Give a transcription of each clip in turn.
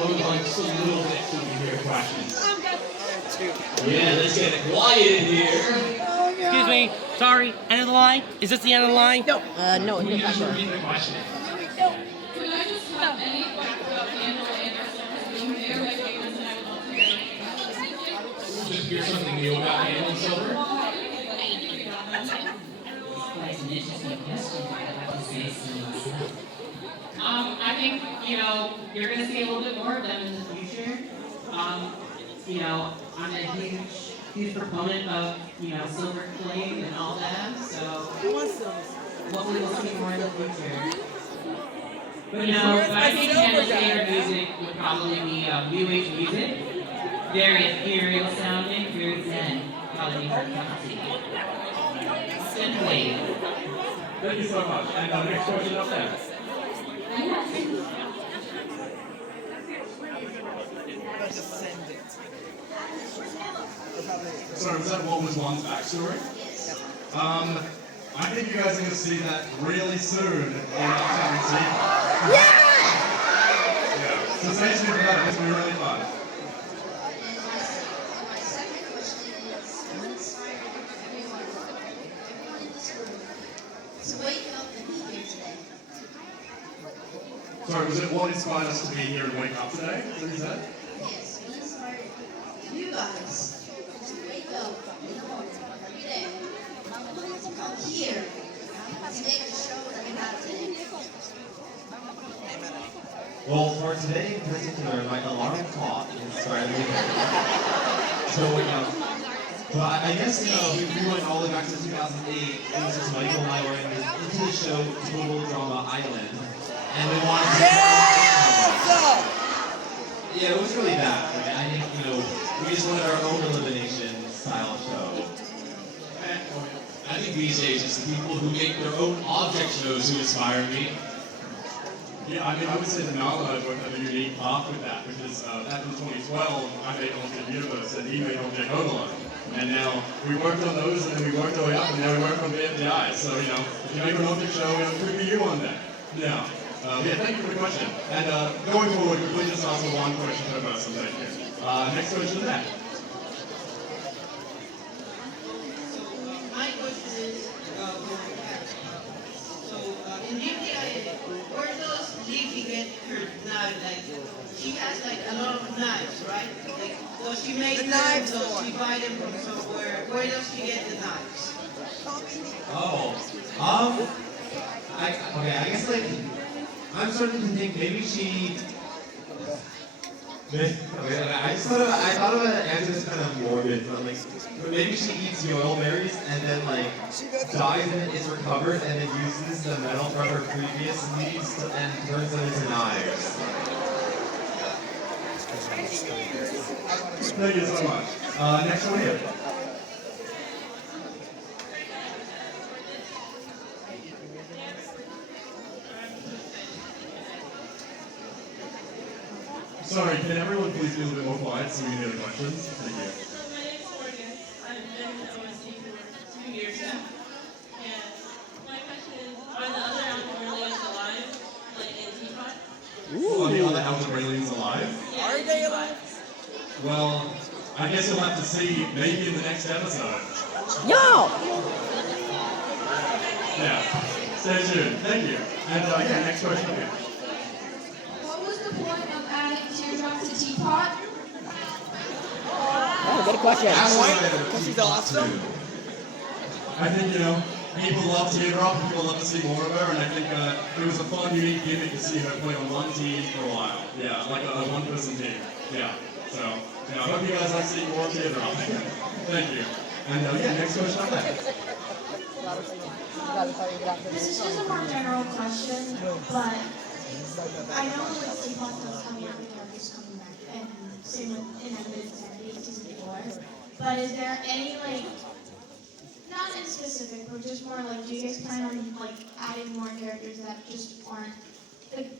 microphone on just a little bit so we can hear questions. Yeah, let's get it quiet in here. Excuse me. Sorry. End of the line? Is this the end of the line? No. No. Can you guys repeat the question? Could I just have any piano Just hear something new about Hannah and Silver? That's an interesting question. I have to say so. I think, you're going to see a little bit more of them in the future. I'm a huge proponent of, silver playing and all that, so hopefully we'll see more in the future. But, I think Hannah's favorite music would probably be New Age music. Very ethereal sounding, very zen. Probably her cup of tea. Zen wave. Thank you so much. And next question up there. Sorry, was that what was one's backstory? I think you guys are going to see that really soon in upcoming season. Yeah! So stay tuned for that, it's going to be really fun. Sorry, was it what inspired us to be here and wake up today? What is that? Yes, we inspired you guys to wake up in the morning every day, to come here, to make the show that we have today. Well, for today in particular, my alarm clock inspired me. So, but I guess, if we went all the way back to 2008, it was just Michael and I were into the show Total Drama Island. And we wanted to... Yeah, it was really that. Right? I think, we just wanted our own elimination style show. I think these days it's the people who make their own object shows who inspire me. Yeah, I mean, I would say the Nala would have a unique path with that, because back in 2012, I made Object Universe and he made Object Odalon. And now we worked on those, and then we worked our way up, and now we work on BFDI. So, if you make an object show, it could be you one day. Yeah. Thank you for the question. And going forward, we just ask one question per person. Thank you. Next question there. My question is, in BFDI, where does Gigi get her knife? Like, she has a lot of knives, right? Like, does she make them? Does she buy them from somewhere? Where does she get the knives? I guess, I'm starting to think maybe she... I thought of an answer that's kind of morbid, but maybe she eats yoil berries and then dies in it, is recovered, and then uses the metal from her previous needs and turns them into knives. Thank you so much. Next one here. Sorry, can everyone please be a little bit more quiet so we can hear the questions? Thank you. So my name's Morgan. I've been to OSC for 2 years now. And my question is, are the other aliens alive, in Teapot? Are the other Algerians alive? Yeah, are they alive? Well, I guess you'll have to see maybe in the next episode. No! Yeah. Stay tuned. Thank you. And next question here. What was the point of adding teardrop to Teapot? Oh, good question. Because she's awesome. I think, people love Teardrop, people love to see more of her, and I think it was a fun, unique gimmick to see her play on one team for a while. Yeah, like a one-person team. Yeah. So, I hope you guys like seeing more of Teardrop. Thank you. And next question up there. This is just a more general question, but I know with Teapot stuff's coming out, the characters coming back, and same with Inevitable Insanity season 4. But is there any not in specific, but just more do you guys plan on adding more characters that just aren't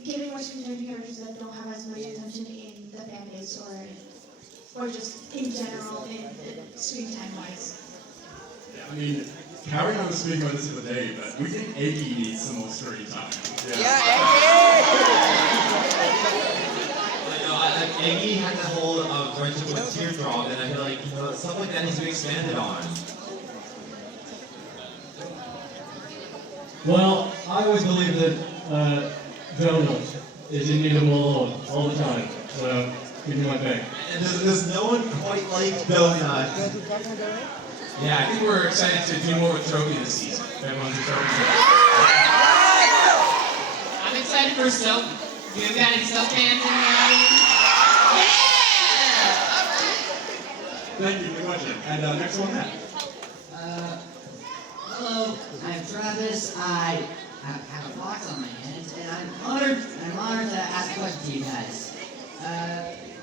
giving more screen time to characters that don't have as much attention in the fan base or just in general in screen time wise? Yeah, I mean, Carrie and I were speaking about this the other day, but we think Eggy needs some more screen time. Yeah, Eggy! I Iggy had that whole friendship with Teardrop, and I feel like, stuff like that needs to be expanded on. Well, I always believe that Jonah is in need of alone all the time. So, give me my thing. And there's no one quite like Donut. Yeah, I think we're excited to do more with Trophy this season. Everyone's a Trophy. I'm excited for Soap. You guys got any Soap fans in the audience? Yeah! Alright! Thank you for the question. And next one, Matt. Hello, I'm Travis. I have a box on my hands, and I'm honored to ask a question to you guys.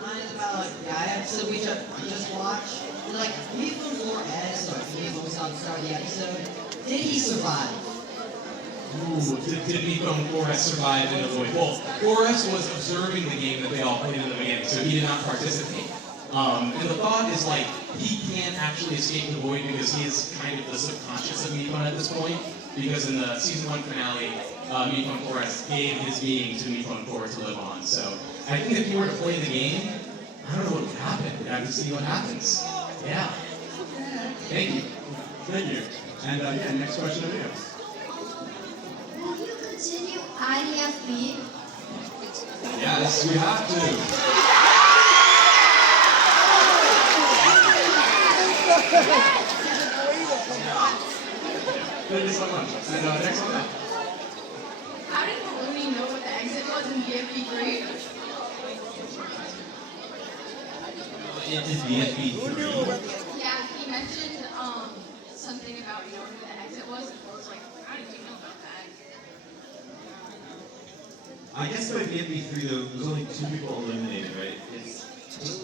Mine is about a guy episode we just watched. Like, we from 4S, or what we saw at the start of the episode. Did he survive? Ooh, did Meatbone 4S survive in the void? Well, 4S was observing the game that they all played in the beginning, so he did not participate. And the thought is like, he can't actually escape the void because he is kind of the subconscious of Meatbone at this point. Because in the season 1 finale, Meatbone 4S gave his being to Meatbone 4 to live on. So I think if he were to play the game, I don't know what would happen. We'd have to see what happens. Yeah. Thank you. Thank you. And yeah, next question of you. Will you continue IDFB? Yes, we have to. Thank you so much. And next one. How did Balloony know what the exit was in BFD3? It is BFB3. Yeah, he mentioned something about knowing who the exit was, and I was like, how did you know about that? I guess by BFB3, though, there's only 2 people eliminated, right? It's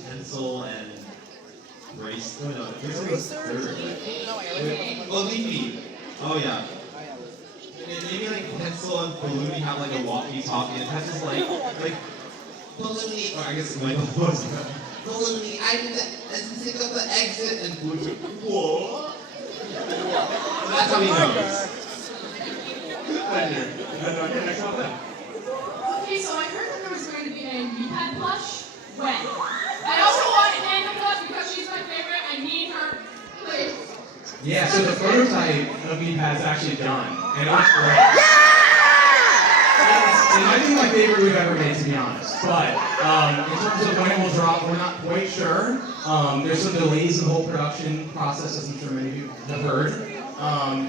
Pencil and Grace. Oh, no, Grace was third, right? Oh, Leafy. Oh, yeah. Maybe like Pencil and Balloony have like a walkie-talkie, and Pencil's like, Balloony, or I guess Michael was. Balloony, I didn't pick up the exit, and Balloony, what? That's how he knows. Thank you. And yeah, next one then. Okay, so I heard that there was going to be a U-Pad plush. When? I also want an Anna plush because she's my favorite. I need her. Please. Yeah, so the prototype of Meatpad is actually done, and it looks great. It might be my favorite we've ever made, to be honest. But in terms of when it will drop, we're not quite sure. There's some delays in the whole production process, as I'm sure many of you have heard.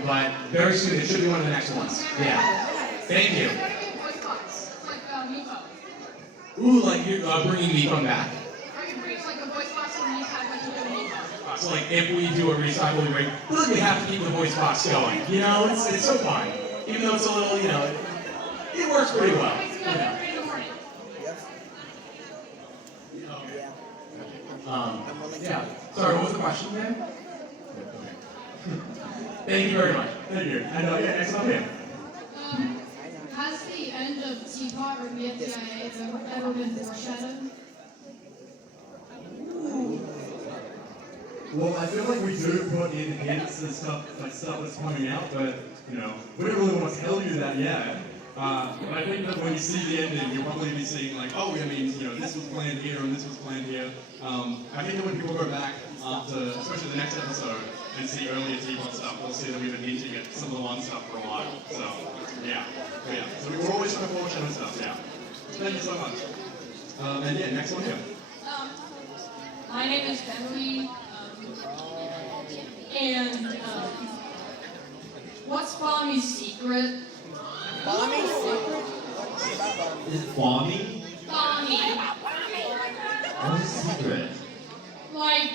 But very soon, it should be one of the next ones. Yeah. Thank you. Ooh, like you're bringing Meatbone back. Are you bringing like a voice box from U-Pad like you do in U-Pad? So like if we do a recycling rate, we have to keep the voice box going. You know, it's so fun. Even though it's a little, it works pretty well. Yeah. Sorry, what was the question again? Thank you very much. Thank you. And yeah, next one here. Has the end of Teapot or BFDI ever been foreshadowed? Well, I feel like we do put in hints and stuff, like stuff that's coming out, but, we don't really want to tell you that yet. But I think that when you see the ending, you'll probably be seeing like, oh, I mean, this was planned here and this was planned here. I think that when people go back after, especially the next episode, and see earlier Teapot stuff, they'll see that we've been hinting at some of the one stuff for a while. So, yeah. But yeah. So we were always trying to foreshadow stuff, yeah. Thank you so much. And yeah, next one here. My name is Beverly, and what's Bommy's secret? Bommy's secret? Is it Bommy? Bommy. What's his secret? Like,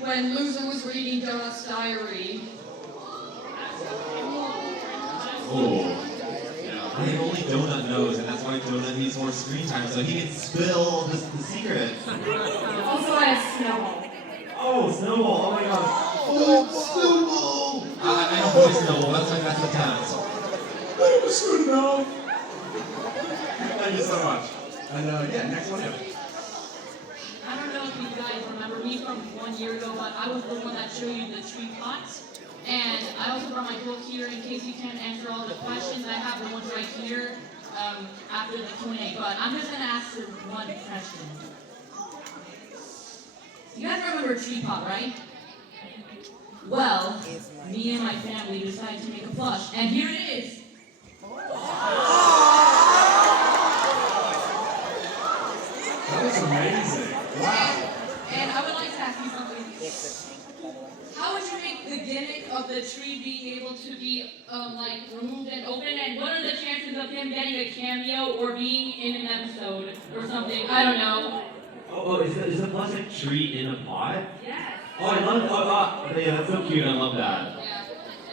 when Loser was reading Donut's diary. Oh. I only Donut knows, and that's why Donut needs more screen time, so he can spill the secret. Also, I have Snowball. Oh, Snowball, oh my god. Oh, Snowball! I know who is Snowball, that's the talent. That was good enough. Thank you so much. And yeah, next one here. I don't know if you guys remember me from 1 year ago, but I was the one that showed you the tree pots. And I also brought my book here in case you can't answer all the questions. I have the ones right here after the Q&A. But I'm just going to ask you one question. You guys remember Tree Pot, right? Well, me and my family decided to make a plush, and here it is. That was amazing. Wow. And I would like to ask you something. How would you make the gimmick of the tree being able to be like removed and open? And what are the chances of him getting a cameo or being in an episode or something? I don't know. Oh, is the plastic tree in a pot? Yes. Oh, I love it. Oh, yeah, that's so cute. I love that. Yeah.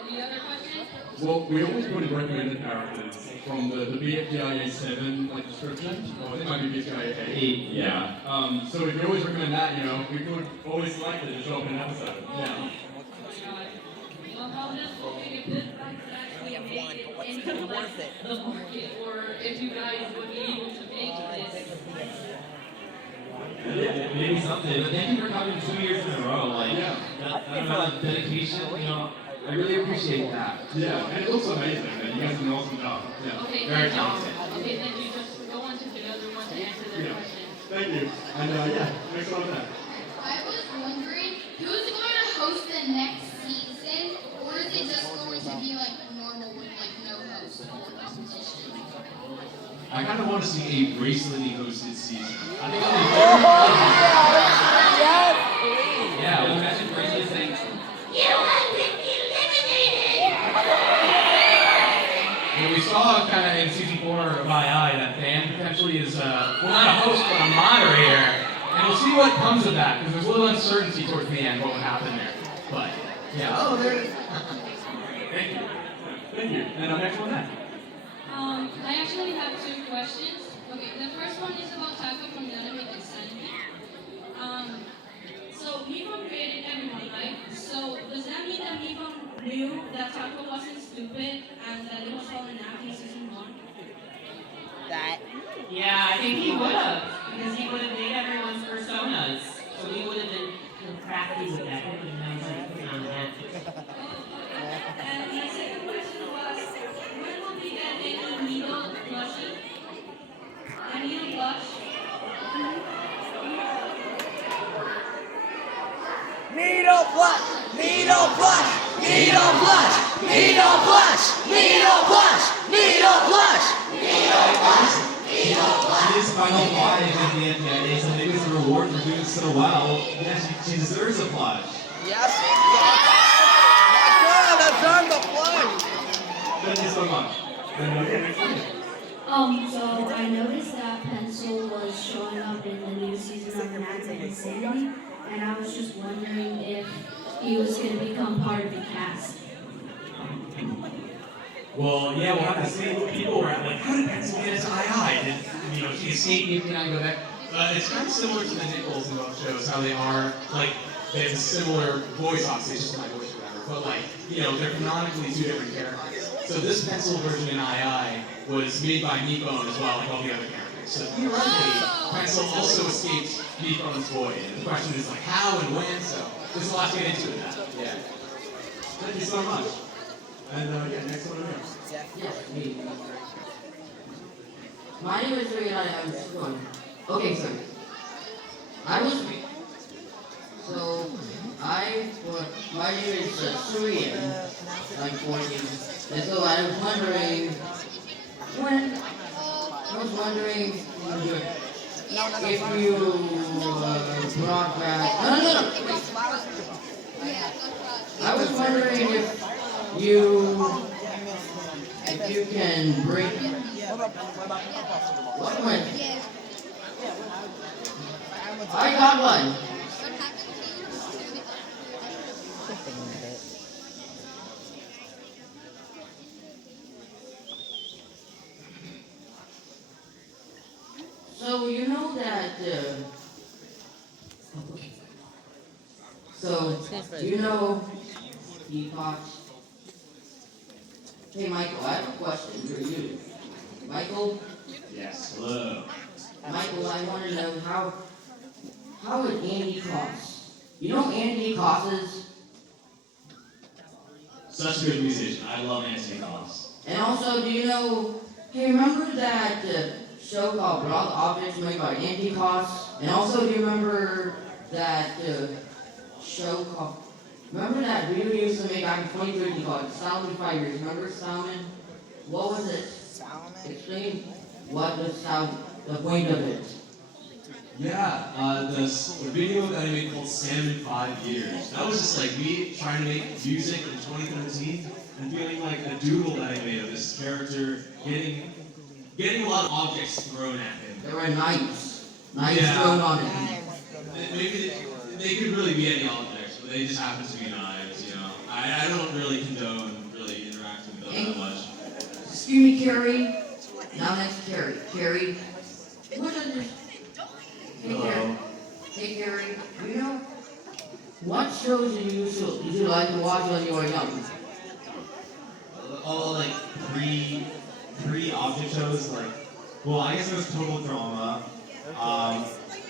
Any other questions? Well, we always put in recommended characters from the BFDI 7 like description. Oh, I think it might be BFDI 8. Yeah. So if you always recommend that, you know, we could always select it to show up in an episode. Yeah. Well, I'm just hoping if this guy could actually make it into like the market, or if you guys would be able to make this. Yeah, maybe someday. But thank you for coming 2 years in a row. Like, Yeah. that amount of dedication, you know, I really appreciate that. Yeah, and it looks amazing, man. You guys do an awesome job. Yeah. Okay, Very thank you. talented. Okay, thank you. Just go on to the other one to answer their Yeah. questions. Thank you. And yeah, next one up. I was wondering, who's going to host the next season, or is it just going to be like normal with like no host or competition? I kind of want to see a bracelet hosted season. I think that'd be very Yeah, well, imagine bracelet saying, You have been eliminated! And we saw kind of in season 4 of II that Dan potentially is, well, not a host, but a moderator. And we'll see what comes of that, because there's a little uncertainty towards the end what would happen there. But, yeah, oh, there it is. Thank you. Thank you. And next one then. I actually have 2 questions. Okay, the first one is about Taco from the Animated Sanity. So Mifon created everyone, right? So does that mean that Mifon knew that Taco wasn't stupid and that it was falling out in season 1? Yeah, I think he would have, because he would have made everyone's personas. So he would have been crafty with that. He would have known how to put it on that. And my second question was, when will we get any needle blushing? A needle blush? Needle blush! Needle blush! Needle blush! Needle blush! Needle blush! Needle blush! she is final 5 at the NPIA, so maybe it's a reward for doing so well. Yeah, she deserves a blush. Yes! That's on the flush! Thank you so much. And next one. So I noticed that Pencil was showing up in the new season of Canonical Insanity, and I was just wondering if he was going to become part of the cast. Well, yeah, we'll have to see. People were like, how did Pencil get into II? Did, you know, she escape me? Can I go back? It's kind of similar to the Nichols in both shows, how they are, like, they have a similar voice, obviously, it's just my voice or whatever, but like, you know, they're canonically 2 different characters. So this Pencil version in II was made by Meatbone as well, like all the other characters. So theoretically, Pencil also escaped Meatbone's void. And the question is like how and when, so there's a lot to get into with that. Yeah. Thank you so much. And yeah, next one over here. Yes, me. My name is Rui, and I'm just going. Okay, so my name is Surian. I'm 14. And so I was wondering if you brought back. No. I was wondering if you can bring. What one? I got one. So you know that. You know Peacocks. Hey Michael, I have a question for you. Michael? Yes, hello. Michael, I want to know how would Andy Koss? You know who Andy Koss is? Such a good musician. I love Anthony Collins. And also, do you know, hey, remember that show called Rock Objects made by Andy Koss? And also, do you remember that show called, remember that video we used to make back in 2013 called Solomon 5 Years? Remember Solomon? What was it? Explain what the point of it. Yeah, the video that I made called Sam in 5 Years. That was just like me trying to make music in 2013 and feeling like a doodle that I made of this character getting a lot of objects thrown at him. There were knives thrown on him. Maybe they could really be any objects, but they just happen to be knives, you know. I don't really condone really interacting with them that much. Excuse me, Carrie. Now next, Carrie. Carrie, what is this? Hey, Carrie. Hey, Carrie. You know, what shows did you like to watch when you were young? All like pre-object shows, like, well, I guess it was Total Drama.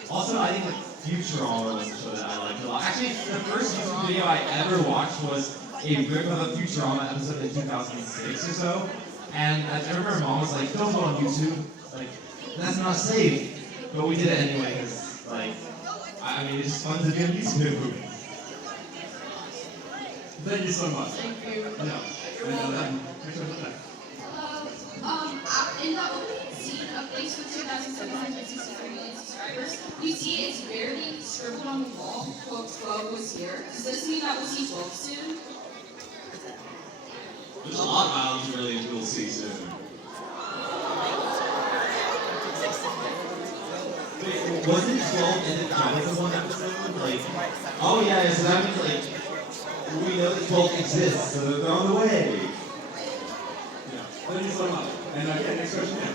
Also, I think like Futurama was a show that I liked a lot. Actually, the first YouTube video I ever watched was a rip of a Futurama episode in 2006 or so. And I remember Mom was like, "Don't go on YouTube. Like, that's not safe." But we did it anyway because, like, I mean, it's just fun to be on YouTube. Thank you so much. Thank you. Yeah. In the opening scene of Facebook 2,763 million subscribers, you see it's barely scribbled on the wall, quote, 12 was here. Does this mean that we'll see 12 soon? There's a lot of islands really we'll see soon. Wait, wasn't 12 in the credits of one episode? Like, oh yeah, so that means like, we know that 12 exists, so they're on the way. Yeah. Thank you so much. And yeah, next question, yeah.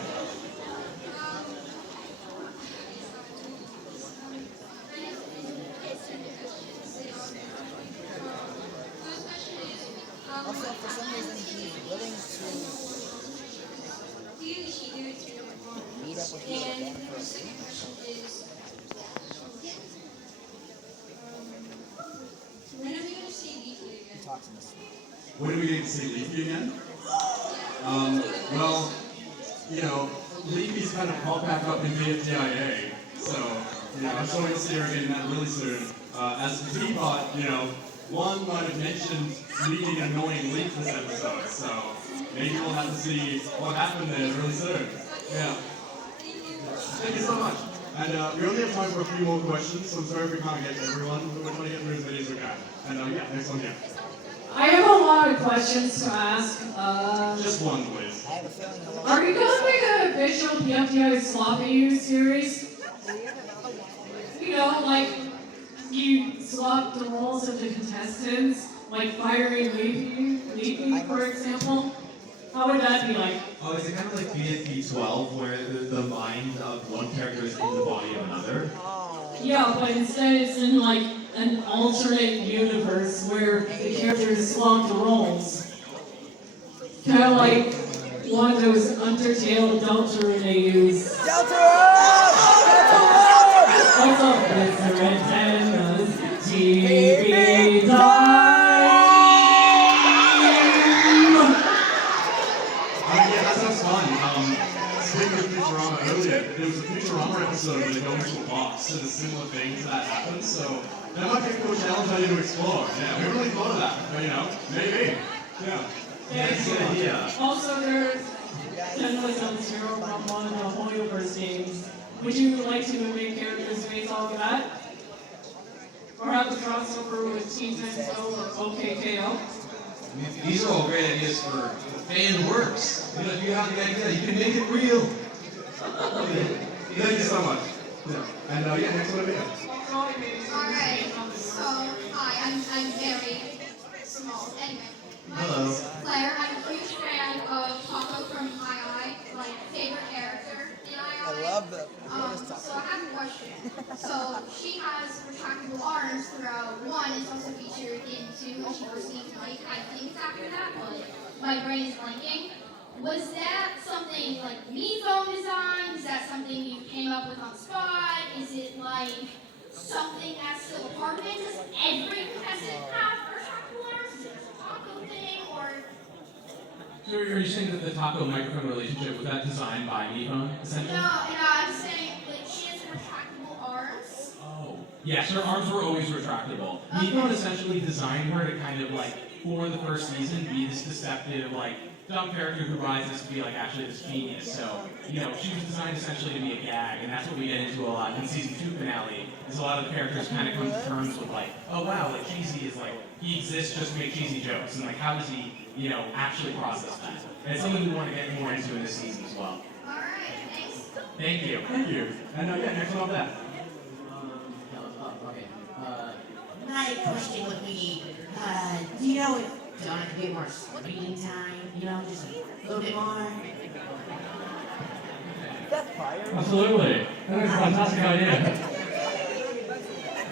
Also, for some reason, he's willing to meet up with you again for a week. When are we going to see Leafy again? When are we going to see Leafy again? Well, you know, Leafy's kind of popped back up in BFDI, so, you know, I'm sure you'll see her again really soon. As the teapot, you know, one might have mentioned meeting an annoying leaf this episode, so maybe we'll have to see what happened there really soon. Yeah. Thank you so much. And we only have time for a few more questions, so I'm sorry if we can't get to everyone, but we're trying to get through as many as we can. And yeah, next one, yeah. I have a lot of questions to ask. Just one, please. Are you going to make an official BFDI Sloppy You series? You know, like, you swap the roles of the contestants, like firing Leafy, for example? How would that be like? Oh, is it kind of like BFD 12, where the mind of one character is in the body of another? Yeah, but instead it's in like an alternate universe where the characters swap the roles. Kind of like one of those Undertale Deltarune they use. What's up, Mr. Antennas? TV time! Yeah, that sounds fun. Speaking of Futurama earlier, there was a Futurama episode where they go into a box to the similar things that happen, so that might be a cool challenge for you to explore. Yeah, we haven't really thought of that, but you know, maybe. Yeah. That's a good idea. Also, there's Tennis on Zero from one of the Hoyoverse games. Would you like to make characters based off of that? Or have a crossover with Teen Titans Go or OKKO? I mean, these are all great ideas for fan works. You know, if you have the idea, you can make it real. Thank you so much. Yeah. And yeah, next one over here. Alright, so hi, I'm very small. Anyway, my Hello. name's Claire. I'm a huge fan of Taco from II, like favorite character in II. I love the. So I have a question. So she has retractable arms throughout 1. It's also featured in 2 when she first meets Mike. I think it's after that, but my brain is blanking. Was that something like me phone design? Is that something you came up with on the spot? Is it like something that's still a part of it? Does every contestant have retractable arms? Is it just a taco thing, or? So are you saying that the taco microphone relationship, was that designed by Nippon, essentially? No, I'm saying like she has retractable arms. Oh. Yes, her arms were always retractable. Nikon essentially designed her to kind of like, for the first season, be this deceptive, like, dumb character who rises to be like actually this genius. So, you know, she was designed essentially to be a gag, and that's what we get into a lot in season 2 finale, is a lot of the characters kind of come to terms with like, oh wow, like cheesy is like, he exists just to make cheesy jokes, and like how does he, you know, actually process that? And it's something we want to get more into in this season as well. Alright, thanks. Thank you. Thank you. And yeah, next one up there. Okay. My question would be, do you know if Donna could get more screen time? You know, just a little bit more? Absolutely. That's a fantastic idea.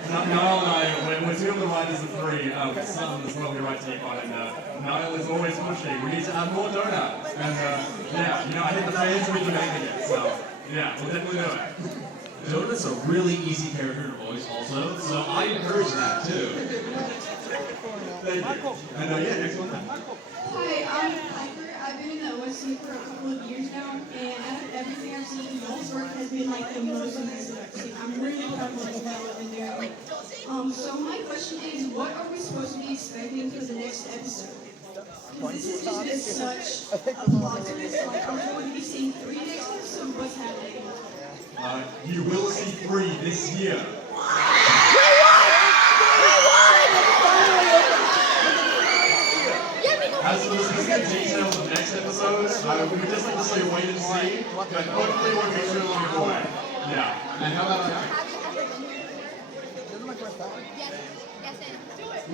Niall and I, we're two of the writers of 3, Sutton as well, we write take on, and Niall is always pushing. We need to add more Donut. And yeah, you know, I think the fans will be demanding it, so yeah, we'll definitely do it. Donut's a really easy character to voice also, so I encourage that too. Thank you. And yeah, next one. Hi, I'm Piper. I've been in the OSC for a couple of years now, and out of everything I've seen, y'all's work has been like the most impressive I've seen. I'm really proud of what you have in there. So my question is, what are we supposed to be expecting for the next episode? Because this has just been such a plot twist. Like, are we going to be seeing 3 next episode? What's happening? You will see 3 this year. As for the specific details of next episode, we would just like to say wait and see, but hopefully it won't be too long away. Yeah. And how about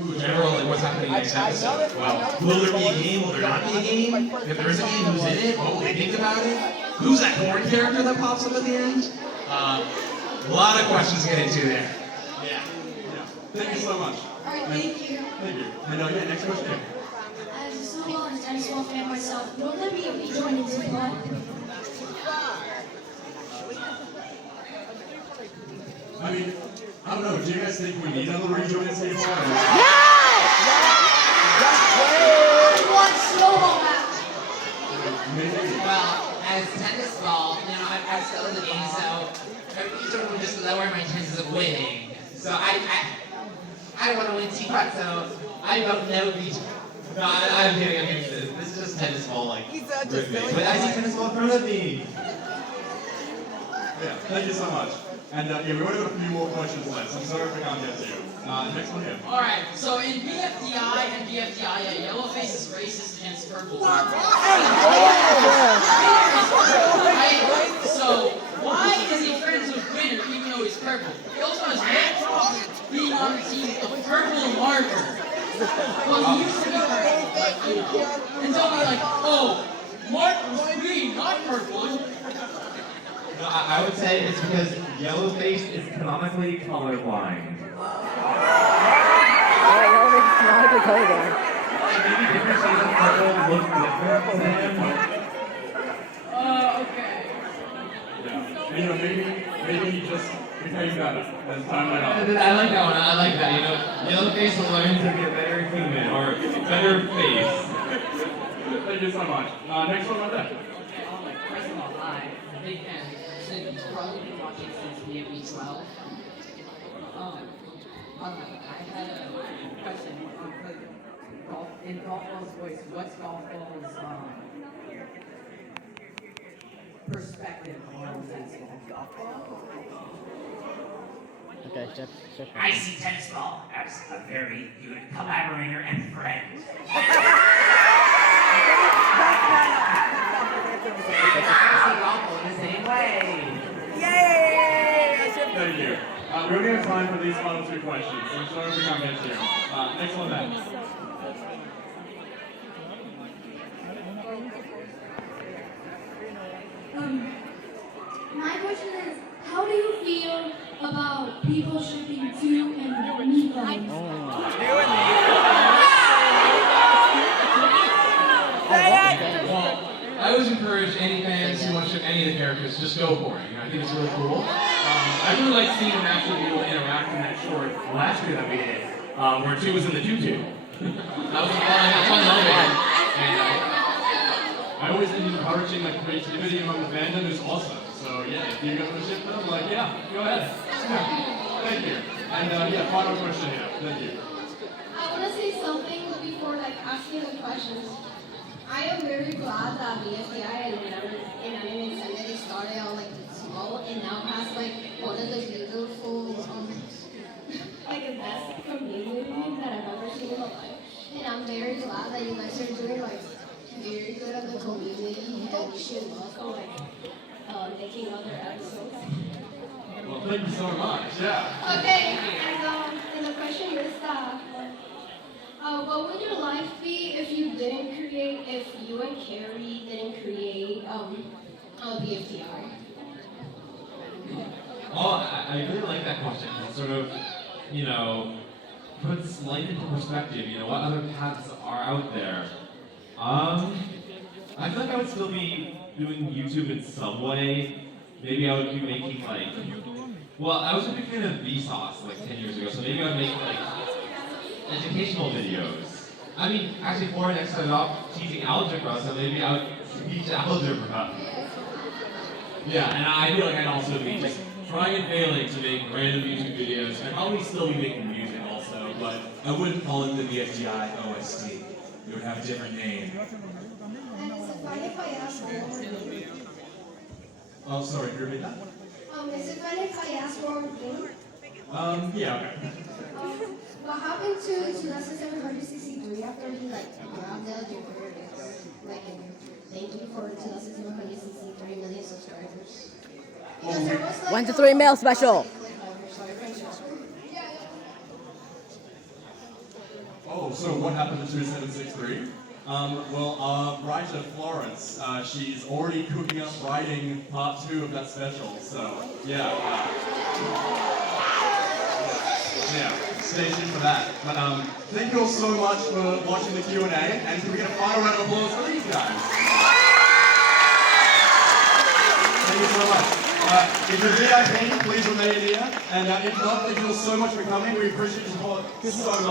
Ooh, General, like what's happening next episode? Well, will there be a game? Will there not be a game? If there is a game, who's in it? What will they think about it? Who's that horn character that pops up at the end? A lot of questions to get into there. Yeah. Thank you so much. Alright, thank you. Thank you. And yeah, next question. As a snowball and tennis ball fan myself, will there be a rejoin in Zimbabwe? I mean, I don't know, do you guys think we need another rejoin in State Farm? One snowball match. Well, as tennis ball, you know, I've studied the game, so each one would just lower my chances of winning. So I don't want to win Teapot, so I vote no rejoin. No, I'm kidding. This is just tennis ball, like, with me. But I see tennis ball in front of me. Yeah, thank you so much. And yeah, we only got a few more questions left, so I'm sorry if we can't get to you. Next one here. Alright, so in BFDI and BFDI, Yellowface is racist against purple. Right? So, why is he friends with Winter even though he's purple? He also has no problem being on the team of purple marker. Well, he used to be purple, but, you know. And tell me like, oh, Mark was green, not purple. No, I would say it's because Yellowface is canonically colorblind. Maybe different shades of purple look different to him. Okay. Yeah. You know, maybe he just became better as time went on. I like that one. I like that. You know, Yellowface will learn to be a better human or a better face. Thank you so much. Next one right there. First of all, I'm a big fan. You've probably been watching since BFD 12. I had a question. In Golf Ball's voice, what's Golf Ball's perspective on baseball? Okay, check. I see tennis ball as a very good collaborator and friend. I see golf ball the same way. Yay! Thank you. We're only have time for these final 2 questions, so I'm sorry if we can't get to you. Next one then. My question is, how do you feel about people shipping 2 and meatballs? Well, I always encourage any fans who want to ship any of the characters, just go for it. You know, I think it's really cool. I really like seeing them actually be able to interact in that short last year that we did, where 2 was in the tutu. That was a fun moment. And I always think encouraging like creativity among the fandom is awesome. So yeah, if you guys want to ship them, like yeah, go ahead. Yeah. Thank you. And yeah, final question here. Thank you. I want to say something before asking the questions. I am very glad that BFDI and Inanimate Insanity started out small and now has one of the beautiful the best community that I've ever seen in my life. And I'm very glad that you guys are doing very good at the community and wish you luck on making other episodes. Well, thank you so much. Yeah. Okay, and the question is what would your life be if you and Carrie didn't create BFDI? Oh, I really like that question. It sort of, puts life into perspective. What other paths are out there? I feel like I would still be doing YouTube in some way. Maybe I would be making well, I was a big fan of Vsauce 10 years ago, so maybe I would make educational videos. I mean, actually, for an extra job teaching algebra, so maybe I would teach algebra. Yeah, and I feel like I'd also be just trying and failing to make random YouTube videos. I'd probably still be making music also, but I wouldn't call it the BFDI OST. It would have a different name. And is it fine if I ask one more thing? Oh, sorry, can you repeat that? Is it fine if I ask one more thing? Yeah, okay. What happened to 2700cc3 after he grabbed the Jupiter? Thank you for 2700cc 3 million subscribers. Because there was 1 to 3 mil special. Oh, so what happened to 2763? Writer Florence, she's already cooking up writing part 2 of that special, so yeah. Yeah, stay tuned for that. But thank you all so much for watching the Q&A, and can we get a final round of applause for these guys? Thank you so much. If you're VIP, please remain here, and if not, thank you all so much for coming. We appreciate your support so much.